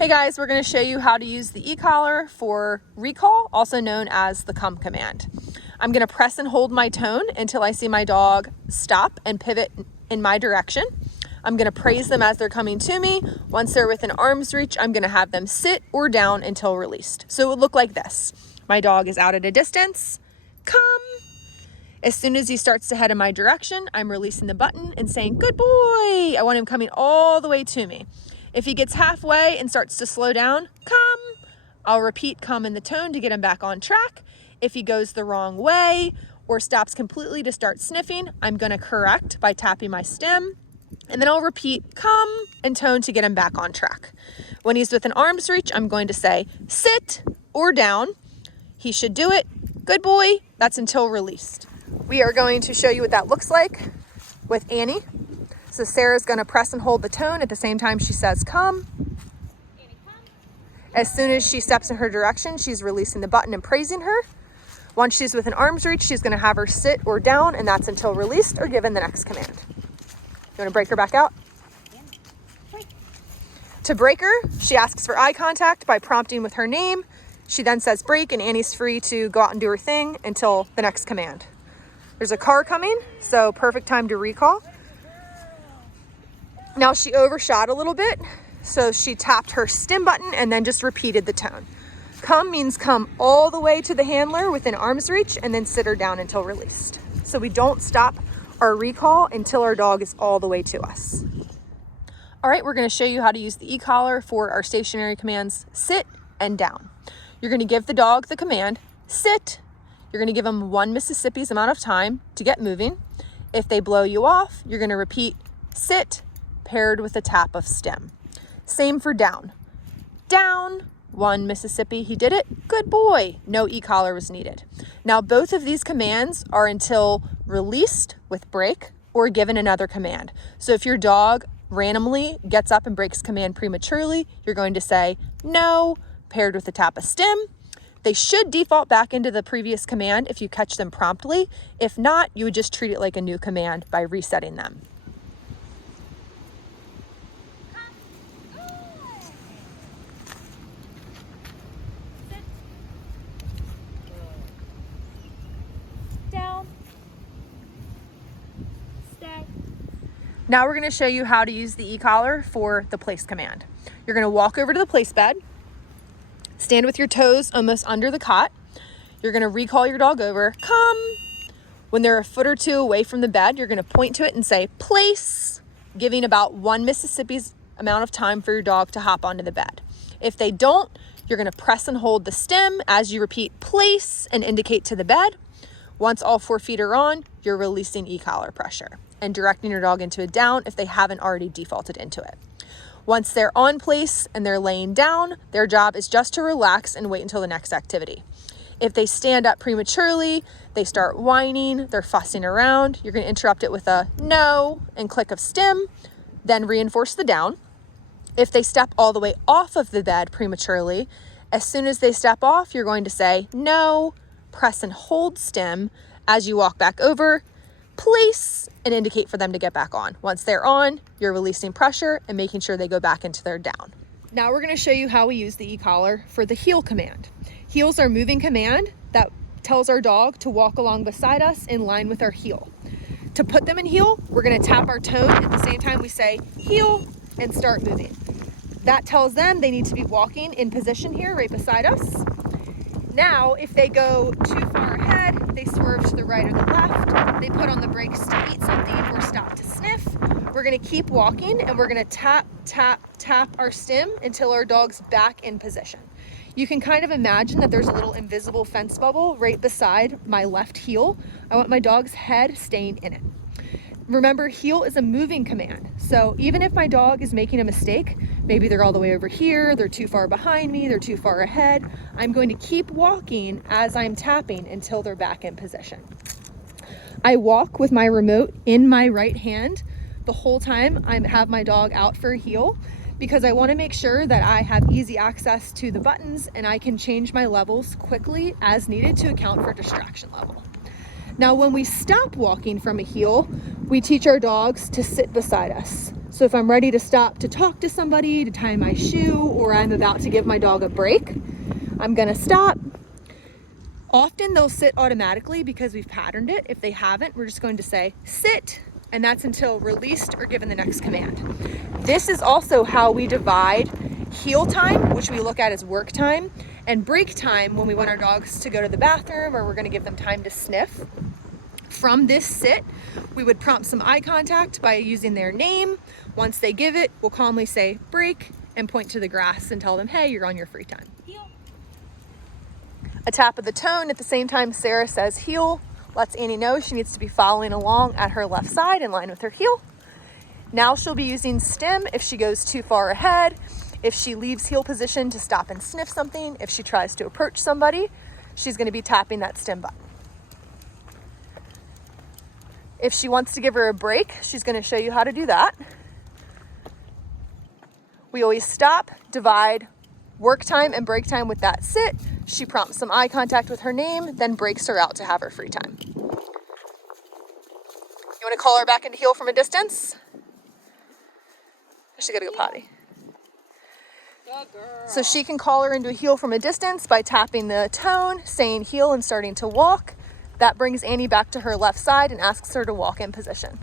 Hey guys, we're going to show you how to use the e-collar for recall, also known as the come command. I'm going to press and hold my tone until I see my dog stop and pivot in my direction. I'm going to praise them as they're coming to me. Once they're within arm's reach, I'm going to have them sit or down until released. So it would look like this. My dog is out at a distance. Come. As soon as he starts to head in my direction, I'm releasing the button and saying, good boy. I want him coming all the way to me. If he gets halfway and starts to slow down, come. I'll repeat come in the tone to get him back on track. If he goes the wrong way or stops completely to start sniffing, I'm going to correct by tapping my stem. And then I'll repeat come and tone to get him back on track. When he's within arm's reach, I'm going to say sit or down. He should do it. Good boy. That's until released. We are going to show you what that looks like with Annie. So Sarah's going to press and hold the tone at the same time she says come. Annie, come. As soon as she steps in her direction, she's releasing the button and praising her. Once she's within arm's reach, she's going to have her sit or down, and that's until released or given the next command. You want to break her back out? Yeah. To break her, she asks for eye contact by prompting with her name. She then says break, and Annie's free to go out and do her thing until the next command. There's a car coming, so perfect time to recall. Now she overshot a little bit, so she tapped her stim button and then just repeated the tone. Come means come all the way to the handler within arm's reach and then sit her down until released. So we don't stop our recall until our dog is all the way to us. All right, we're going to show you how to use the e-collar for our stationary commands sit and down. You're going to give the dog the command sit. You're going to give them 1 Mississippi's amount of time to get moving. If they blow you off, you're going to repeat sit paired with a tap of stem. Same for down. Down, 1 Mississippi, he did it, good boy. No e-collar was needed. Now both of these commands are until released with break or given another command. So if your dog randomly gets up and breaks command prematurely, you're going to say no, paired with a tap of stem. They should default back into the previous command if you catch them promptly. If not, you would just treat it like a new command by resetting them. Down. Stay. Now we're going to show you how to use the e-collar for the place command. You're going to walk over to the place bed, stand with your toes almost under the cot. You're going to recall your dog over, come. When they're a foot or two away from the bed, you're going to point to it and say place, giving about 1 Mississippi's amount of time for your dog to hop onto the bed. If they don't, you're going to press and hold the stem as you repeat place and indicate to the bed. Once all 4 feet are on, you're releasing e-collar pressure and directing your dog into a down if they haven't already defaulted into it. Once they're on place and they're laying down, their job is just to relax and wait until the next activity. If they stand up prematurely, they start whining, they're fussing around, you're going to interrupt it with a no and click of stim, then reinforce the down. If they step all the way off of the bed prematurely, as soon as they step off, you're going to say no, press and hold stim as you walk back over, place, and indicate for them to get back on. Once they're on, you're releasing pressure and making sure they go back into their down. Now we're going to show you how we use the e-collar for the heel command. Heel's our moving command that tells our dog to walk along beside us in line with our heel. To put them in heel, we're going to tap our tone at the same time we say heel and start moving. That tells them they need to be walking in position here right beside us. Now, if they go too far ahead, they swerve to the right or the left, they put on the brakes to eat something or stop to sniff, we're going to keep walking and we're going to tap, tap, tap our stim until our dog's back in position. You can kind of imagine that there's a little invisible fence bubble right beside my left heel. I want my dog's head staying in it. Remember, heel is a moving command. So even if my dog is making a mistake, maybe they're all the way over here, they're too far behind me, they're too far ahead, I'm going to keep walking as I'm tapping until they're back in position. I walk with my remote in my right hand the whole time I have my dog out for a heel because I want to make sure that I have easy access to the buttons and I can change my levels quickly as needed to account for distraction level. Now, when we stop walking from a heel, we teach our dogs to sit beside us. So if I'm ready to stop to talk to somebody, to tie my shoe, or I'm about to give my dog a break, I'm gonna stop. Often they'll sit automatically because we've patterned it. If they haven't, we're just going to say sit, and that's until released or given the next command. This is also how we divide heel time, which we look at as work time, and break time when we want our dogs to go to the bathroom or we're gonna give them time to sniff. From this sit, we would prompt some eye contact by using their name. Once they give it, we'll calmly say break and point to the grass and tell them, hey, you're on your free time. Heel. A tap of the tone at the same time Sarah says heel lets Annie know she needs to be following along at her left side in line with her heel. Now she'll be using stim if she goes too far ahead, if she leaves heel position to stop and sniff something, if she tries to approach somebody, she's going to be tapping that stim button. If she wants to give her a break, she's going to show you how to do that. We always stop, divide work time and break time with that sit. She prompts some eye contact with her name, then breaks her out to have her free time. You want to call her back into heel from a distance? She's got to go potty. So she can call her into a heel from a distance by tapping the tone, saying heel and starting to walk. That brings Annie back to her left side and asks her to walk in position.